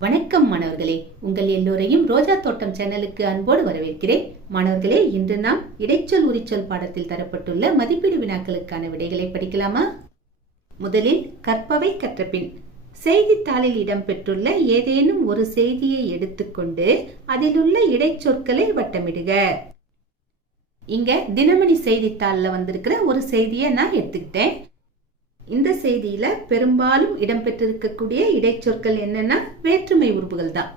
வணக்கம் மாணவர்களே, உங்கள் எல்லோரையும் ரோஜா தோட்டம் சேனலுக்கு அன்போடு வரவேற்கிறேன். மாணவர்களே, இன்று நாம் இடைச்சொல் உரிச்சொல் பாடத்தில் தரப்பட்டுள்ள மதிப்பீடு வினாக்களுக்கான விடைகளை படிக்கலாமா? முதலில் கற்பவை கற்றபின் செய்தித்தாளில் இடம்பெற்றுள்ள ஏதேனும் ஒரு செய்தியை எடுத்துக்கொண்டு அதிலுள்ள இடைச்சொற்களை வட்டமிடுக. இங்க தினமணி செய்தித்தாளில் வந்திருக்கிற ஒரு செய்தியை நான் எடுத்துக்கிட்டேன். இந்த செய்தியில பெரும்பாலும் இடம்பெற்றிருக்கக்கூடிய இடைச்சொற்கள் என்னன்னா வேற்றுமை உறுப்புகள் தான்.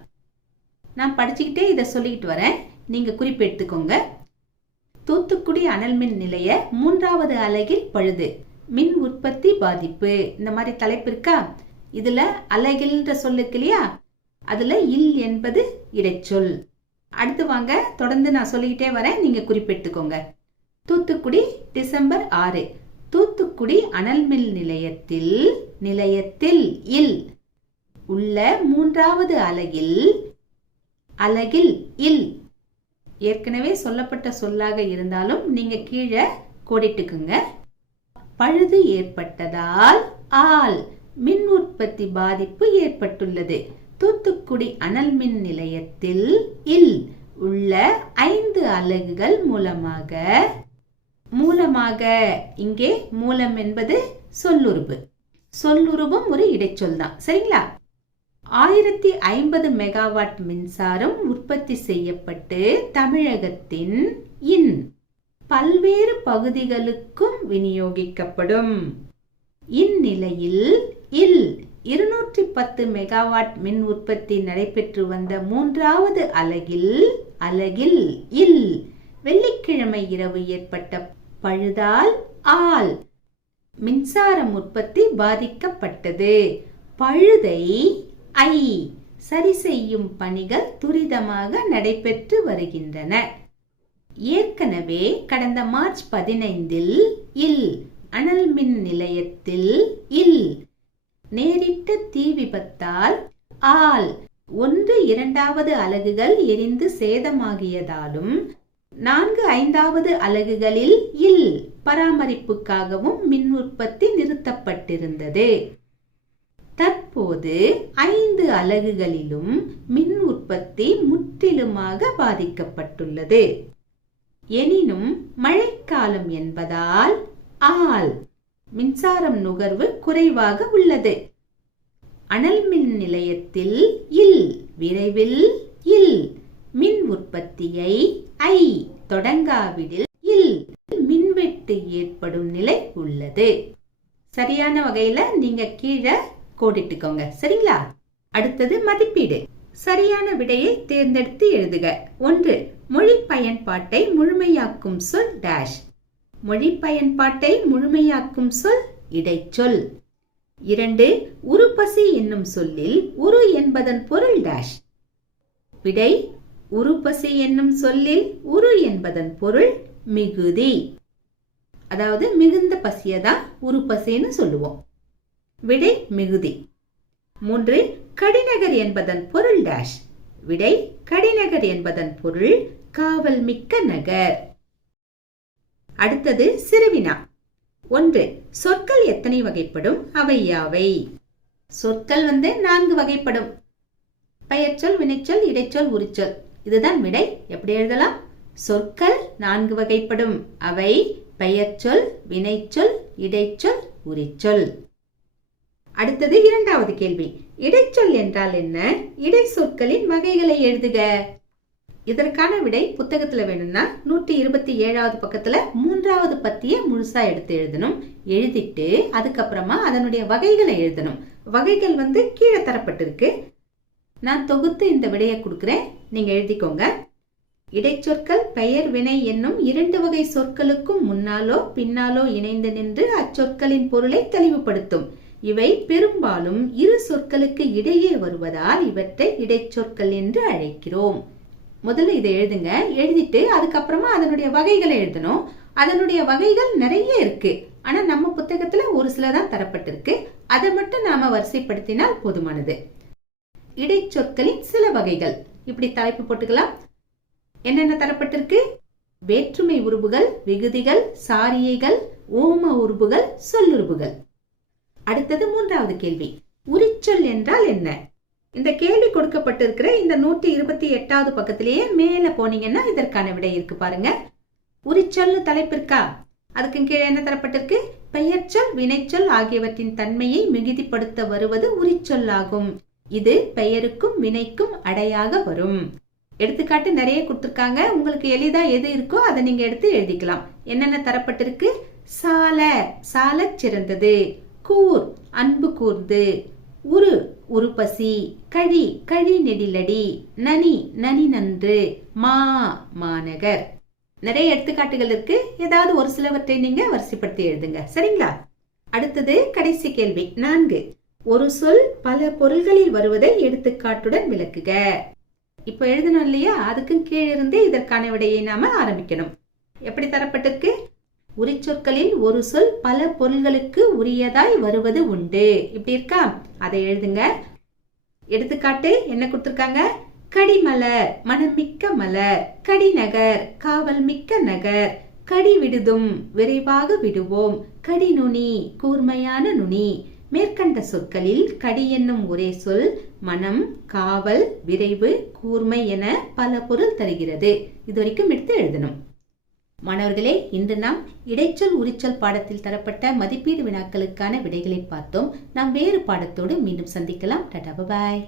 நான் படிச்சுக்கிட்டே இதை சொல்லிக்கிட்டு வரேன், நீங்க குறிப்பெடுத்துக்கோங்க. தூத்துக்குடி அனல் மின் நிலைய 3வது அலகில் பழுது, மின் உற்பத்தி பாதிப்பு, இந்த மாதிரி தலைப்பு இருக்கா? இதுல அலகில்ன்ற சொல்லுக்கு இல்லையா, அதுல இல் என்பது இடைச்சொல். அடுத்து வாங்க, தொடர்ந்து நான் சொல்லிக்கிட்டே வரேன், நீங்க குறிப்பெடுத்துக்கோங்க. தூத்துக்குடி டிசம்பர் 6. தூத்துக்குடி அனல் மின் நிலையத்தில் இல் உள்ள 3வது அலகில் இல் ஏற்கனவே சொல்லப்பட்ட சொல்லாக இருந்தாலும் நீங்க கீழே கோடிட்டுக்குங்க. பழுது ஏற்பட்டதால் ஆல் மின் உற்பத்தி பாதிப்பு ஏற்பட்டுள்ளது. தூத்துக்குடி அனல் மின் நிலையத்தில் இல் உள்ள 5 அலகுகள் மூலமாக இங்கே மூலம் என்பது சொல்லுறுப்பு. சொல்லுருவும் ஒரு இடைச்சொல் தான், சரிங்களா? 1050 மெகாவாட் மின்சாரம் உற்பத்தி செய்யப்பட்டு தமிழகத்தின் பல்வேறு பகுதிகளுக்கும் விநியோகிக்கப்படும். இந்நிலையில் 210 மெகாவாட் மின் உற்பத்தி நடைபெற்று வந்த 3வது அலகில் வெள்ளிக்கிழமை இரவு ஏற்பட்ட பழுதால் ஆல் மின்சாரம் உற்பத்தி பாதிக்கப்பட்டது. பழுதை சரி செய்யும் பணிகள் துரிதமாக நடைபெற்று வருகின்றன. ஏற்கனவே கடந்த மார்ச் 15 அனல் மின் நிலையத்தில் நேரிட்ட தீ விபத்தால் ஆல் 1, 2வது அலகுகள் எரிந்து சேதமாகியதாலும் 4, 5வது அலகுகளில் பராமரிப்புக்காகவும் மின் உற்பத்தி நிறுத்தப்பட்டிருந்தது. தற்போது 5 அலகுகளிலும் மின் உற்பத்தி முற்றிலுமாக பாதிக்கப்பட்டுள்ளது. எனினும் மழைக்காலம் என்பதால் ஆல் மின்சாரம் நுகர்வு குறைவாக உள்ளது. அனல் மின் நிலையத்தில் விரைவில் மின் உற்பத்தியை தொடங்காவிடில் மின்வெட்டு ஏற்படும் நிலை உள்ளது. சரியான வகையில நீங்க கீழே கோடிட்டுக்கோங்க, சரிங்களா? அடுத்தது மதிப்பீடு. சரியான விடையை தேர்ந்தெடுத்து எழுதுக. 1. மொழி பயன்பாட்டை முழுமையாக்கும் சொல் டேஷ். மொழி பயன்பாட்டை முழுமையாக்கும் சொல் இடைச்சொல். 2. உருப்பசி என்னும் சொல்லில் உரு என்பதன் பொருள் டேஷ். விடை: உருப்பசி என்னும் சொல்லில் உரு என்பதன் பொருள் மிகுதி, அதாவது மிகுந்த பசியதான் உருப்பசின்னு சொல்லுவோம். விடை: மிகுதி. 3. கடிநகர் என்பதன் பொருள் டேஷ். விடை: கடிநகர் என்பதன் பொருள் காவல் மிக்க நகர். அடுத்தது சிறுவினா. 1. சொற்கள் எத்தனை வகைப்படும், அவை யாவை? சொற்கள் 4 வகைப்படும். பெயர்ச்சொல், வினைச்சொல், இடைச்சொல், உரிச்சொல். இதுதான் விடை. எப்படி எழுதலாம்? சொற்கள் 4 வகைப்படும். அவை பெயர்ச்சொல், வினைச்சொல், இடைச்சொல், உரிச்சொல். அடுத்தது 2வது கேள்வி. இடைச்சொல் என்றால் என்ன? இடை சொற்களின் வகைகளை எழுதுக. இதற்கான விடை புத்தகத்துல வேணும்னா 127வது பக்கத்துல 3வது பத்திய முழுசா எடுத்து எழுதணும். எழுதிட்டு அதுக்கப்புறமா அதனுடைய வகைகளை எழுதணும். வகைகள் கீழே தரப்பட்டிருக்கு. நான் தொகுத்து இந்த விடையை கொடுக்கிறேன், நீங்க எழுதிக்கோங்க. இடைச்சொற்கள் பெயர், வினை என்னும் 2 வகை சொற்களுக்கும் முன்னாலோ பின்னாலோ இணைந்து நின்று அச்சொற்களின் பொருளை தெளிவுபடுத்தும். இவை பெரும்பாலும் இரு சொற்களுக்கு இடையே வருவதால் இவற்றை இடைச்சொற்கள் என்று அழைக்கிறோம். முதல்ல இதை எழுதுங்க. எழுதிட்டு அதுக்கப்புறமா அதனுடைய வகைகளை எழுதணும். அதனுடைய வகைகள் நிறைய இருக்கு, ஆனா நம்ம புத்தகத்துல ஒரு சிலதான் தரப்பட்டிருக்கு. அதை மட்டும் நாம வரிசைப்படுத்தினால் போதுமானது. இடைச்சொற்களின் சில வகைகள் இப்படி தலைப்பு போட்டுக்கலாம். என்னென்ன தரப்பட்டிருக்கு? வேற்றுமை உருபுகள், விகுதிகள், சாரியைகள், ஓம உருபுகள், சொல்லுருபுகள். அடுத்தது 3வது கேள்வி. உரிச்சொல் என்றால் என்ன? இந்த கேள்வி கொடுக்கப்பட்டிருக்கிற இந்த 128வது பக்கத்திலேயே மேல போனீங்கன்னா இதற்கான விடை இருக்கு பாருங்க. உரிச்சொல் தலைப்பிற்கா, அதுக்கு கீழே என்ன தரப்பட்டிருக்கு? பெயர்ச்சொல் வினைச்சொல் ஆகியவற்றின் தன்மையை மிகுதிப்படுத்த வருவது உரிச்சொல்லாகும். இது பெயருக்கும் வினைக்கும் அடையாக வரும். எடுத்துக்காட்டு நிறைய கொடுத்திருக்காங்க. உங்களுக்கு எளிதா எது இருக்கோ அதை நீங்க எடுத்து எழுதிக்கலாம். என்னென்ன தரப்பட்டிருக்கு? சால சாலச் சிறந்தது, கூர் அன்பு கூர்ந்து, உரு உருப்பசி, கழி கழி நெடிலடி, நனி நனி நன்று, மா மாநகர். நிறைய எடுத்துக்காட்டுகள் இருக்கு. ஏதாவது ஒரு சிலவற்றை நீங்க வரிசைப்படுத்தி எழுதுங்க. சரிங்களா? அடுத்தது கடைசி கேள்வி 4. ஒரு சொல் பல பொருள்களில் வருவதை எடுத்துக்காட்டுடன் விளக்குக. இப்ப எழுதணும் இல்லையா? அதுக்கு கீழிருந்து இதற்கான விடையை நாம ஆரம்பிக்கணும். எப்படி தரப்பட்டிருக்கு? உரிச்சொற்களில் ஒரு சொல் பல பொருள்களுக்கு உரியதாய் வருவது உண்டு. இப்படி இருக்கா? அதை எழுதுங்க. எடுத்துக்காட்டு என்ன கொடுத்திருக்காங்க? கடிமலர் மனமிக்க மலர், கடிநகர் காவல் மிக்க நகர், கடி விடுதும் விரைவாக விடுவோம், கடி நுனி கூர்மையான நுனி. மேற்கண்ட சொற்களில் கடி என்னும் ஒரே சொல் மனம், காவல், விரைவு, கூர்மை என பல பொருள் தருகிறது. இதுவரைக்கும் எடுத்து எழுதணும். மாணவர்களே, இன்று நாம் இடைச்சொல் உரிச்சொல் பாடத்தில் தரப்பட்ட மதிப்பீடு வினாக்களுக்கான விடைகளை பார்த்தோம். நாம் வேறு பாடத்தோடு மீண்டும் சந்திக்கலாம். டாடா, பாய்.